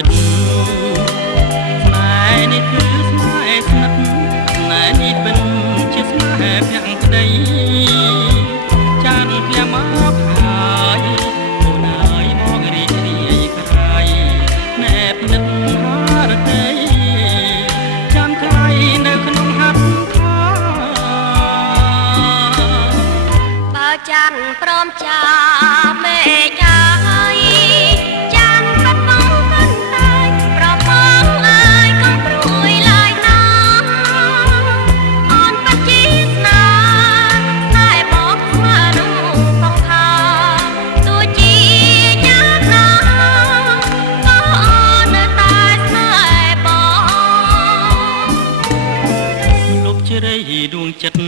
ចិត្តស្នេហ៍នេះគឺស្នេហ៍ស្និទ្ធស្នេហ៍នេះពិតជាស្នេហ៍ភក្តីចានភ្លាមមកហើយអូនអើយមករីករាយក្រៃណែបនឹកហារតីចាំថ្លៃនៅក្នុងហាត់ថាបើចានព្រមចាមេចាដួងចិត្ត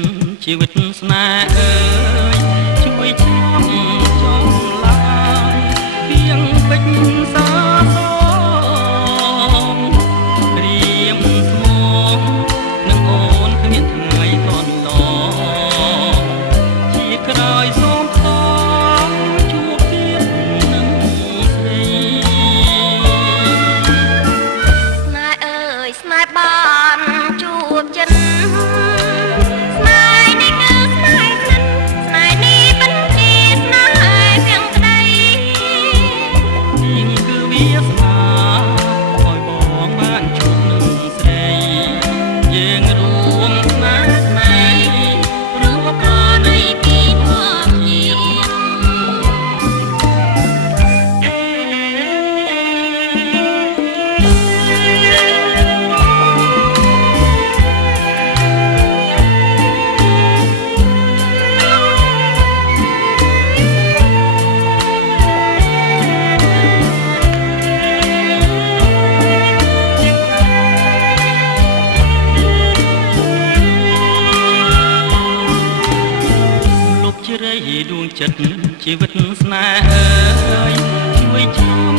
ជីវិតស្នេហ៍អើយជួយចាំចង់ឡាយពីងពេជ្រសាសមរៀមស្មងនឹងអូនគ្មានថ្ងៃតន់ឡងជាក្រោយសូមខំជួបទៀតនឹងស្រីស្នេហ៍អើយស្នេហ៍បានជួបចិត្តដួងចិត្តជីវិតស្នេហ៍អើយជួយចាំ